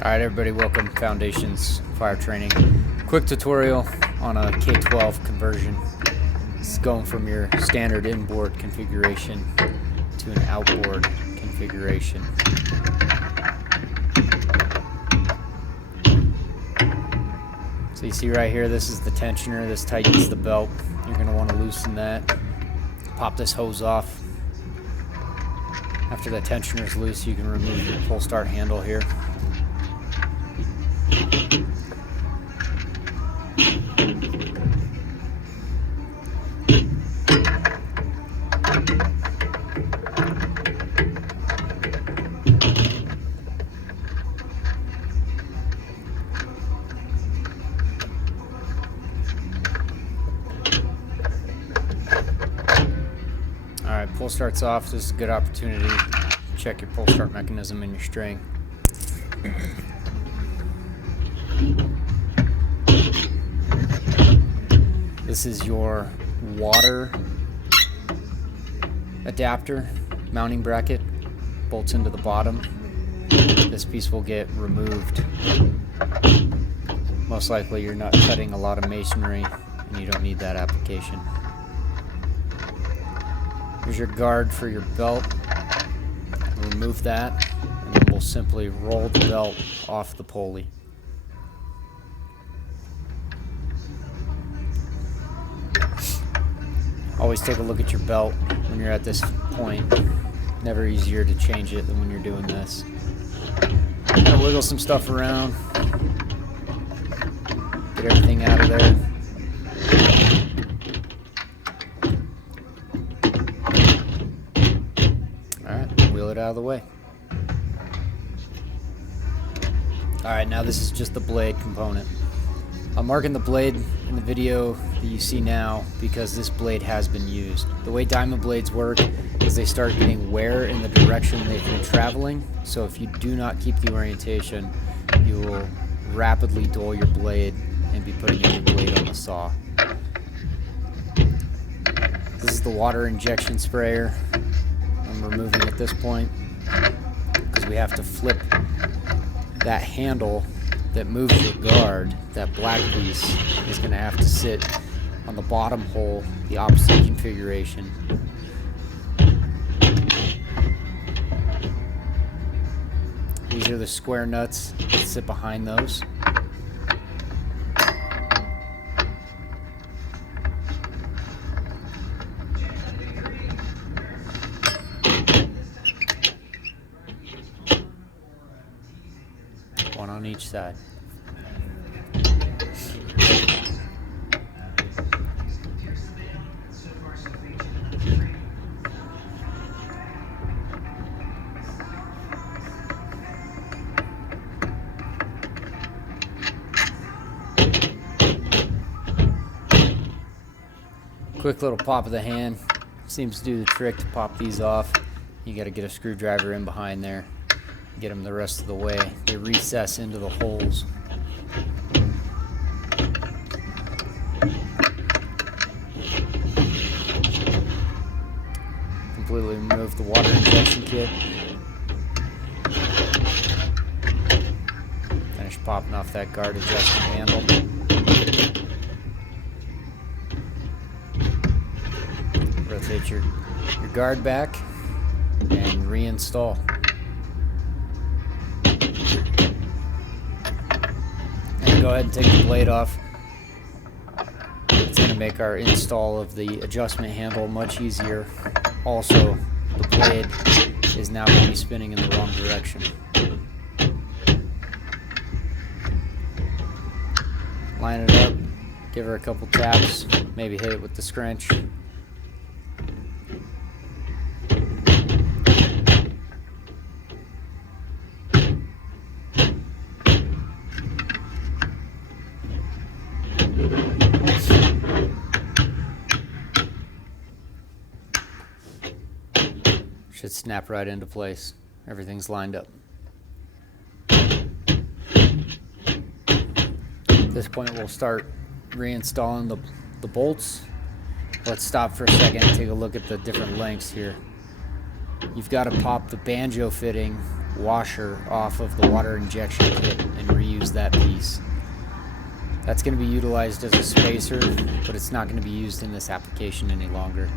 Alright everybody, welcome Foundations Fire Training. Quick tutorial on a K-12 conversion. It's going from your standard inboard configuration to an outboard configuration. So you see right here, this is the tensioner. This tightens the belt. You're going to want to loosen that. Pop this hose off. After the tensioner is loose, you can remove your pull start handle here. Alright, pull starts off. This is a good opportunity to check your pull start mechanism in your string. This is your water adapter mounting bracket, bolts into the bottom. This piece will get removed. Most likely you're not cutting a lot of masonry and you don't need that application. Here's your guard for your belt. Remove that and then we'll simply roll the belt off the pulley. Always take a look at your belt when you're at this point. Never easier to change it than when you're doing this. Gotta wiggle some stuff around. Get everything out of there. Alright, wheel it out of the way. Alright, now this is just the blade component. I'm marking the blade in the video that you see now because this blade has been used. The way diamond blades work is they start getting wear in the direction they've been traveling. So if you do not keep the orientation, you will rapidly dull your blade and be putting a new blade on the saw. This is the water injection sprayer. I'm removing at this point because we have to flip that handle that moves your guard. That black piece is going to have to sit on the bottom hole, the opposite configuration. These are the square nuts that sit behind those. One on each side. Quick little pop of the hand seems to do the trick to pop these off. You got to get a screwdriver in behind there, get them the rest of the way. They recess into the holes. Completely remove the water injection kit. Finish popping off that guard adjusting handle. Rotate your guard back and reinstall. And go ahead and take the blade off. It's going to make our install of the adjustment handle much easier. Also, the blade is now going to be spinning in the wrong direction. Line it up, give her a couple taps, maybe hit it with the scrunch. Should snap right into place. Everything's lined up. At this point we'll start reinstalling the bolts. Let's stop for a second and take a look at the different lengths here. You've got to pop the banjo fitting washer off of the water injection kit and reuse that piece. That's going to be utilized as a spacer, but it's not going to be used in this application any longer.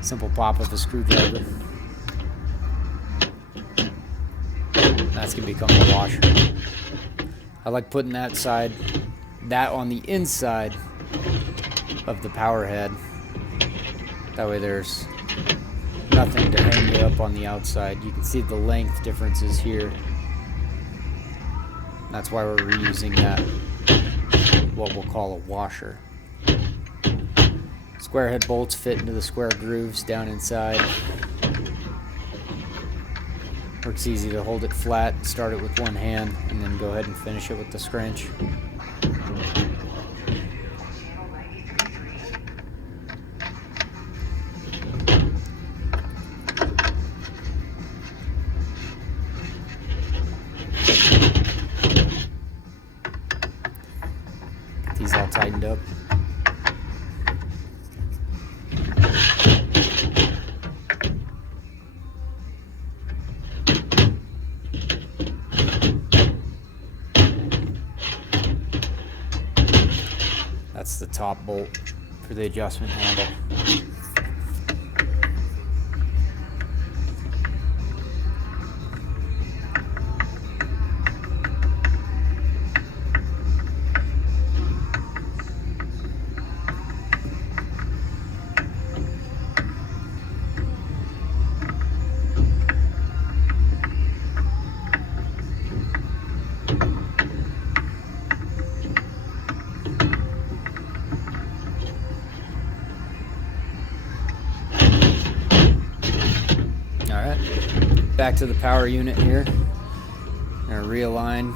Simple pop of a screwdriver. That's going to become a washer. I like putting that on the inside of the power head. That way there's nothing to hang you up on the outside. You can see the length differences here. That's why we're reusing that, what we'll call a washer. Square head bolts fit into the square grooves down inside. Works easy to hold it flat, start it with one hand, and then go ahead and finish it with the scrunch. Get these all tightened up. That's the top bolt for the adjustment handle. Back to the power unit here. I'm going to realign.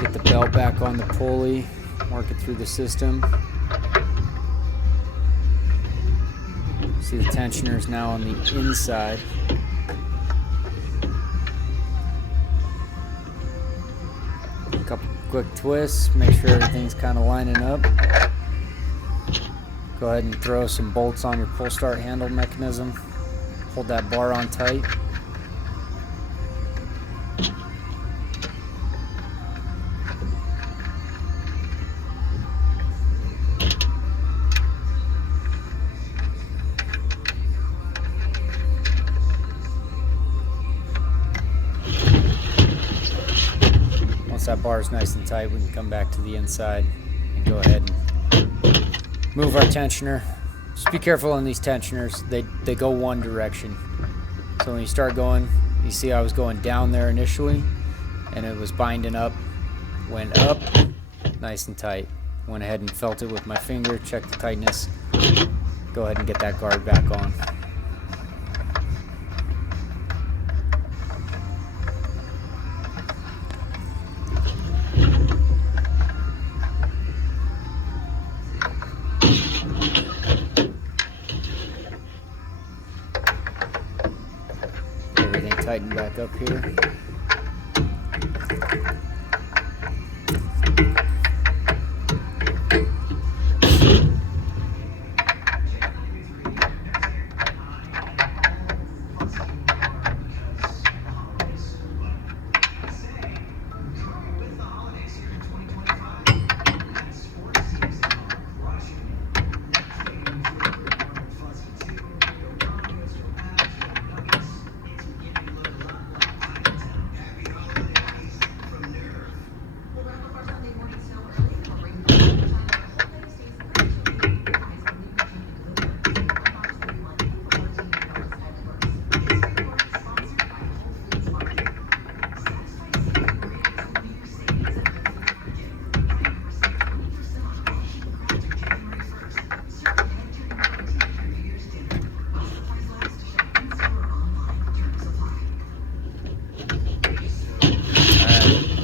Get the belt back on the pulley. Work it through the system. See the tensioner is now on the inside. A couple quick twists. Make sure everything's kind of lining up. Go ahead and throw some bolts on your pull start handle mechanism. Hold that bar on tight. Once that bar is nice and tight, we can come back to the inside and go ahead and move our tensioner. Just be careful on these tensioners. They go one direction. So when you start going, you see I was going down there initially, and it was binding up. Went up, nice and tight. Went ahead and felt it with my finger, checked the tightness. Go ahead and get that guard back on. Everything tightened back up here.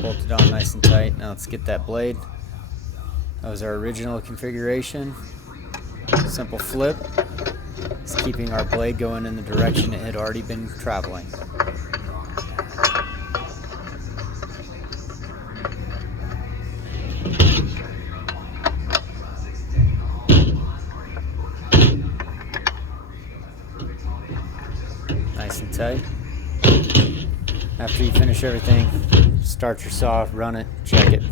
Bolted on nice and tight. Now let's get that blade. That was our original configuration. Simple flip. It's keeping our blade going in the direction it had already been traveling. tight. After you finish everything, start your saw, run it, check it.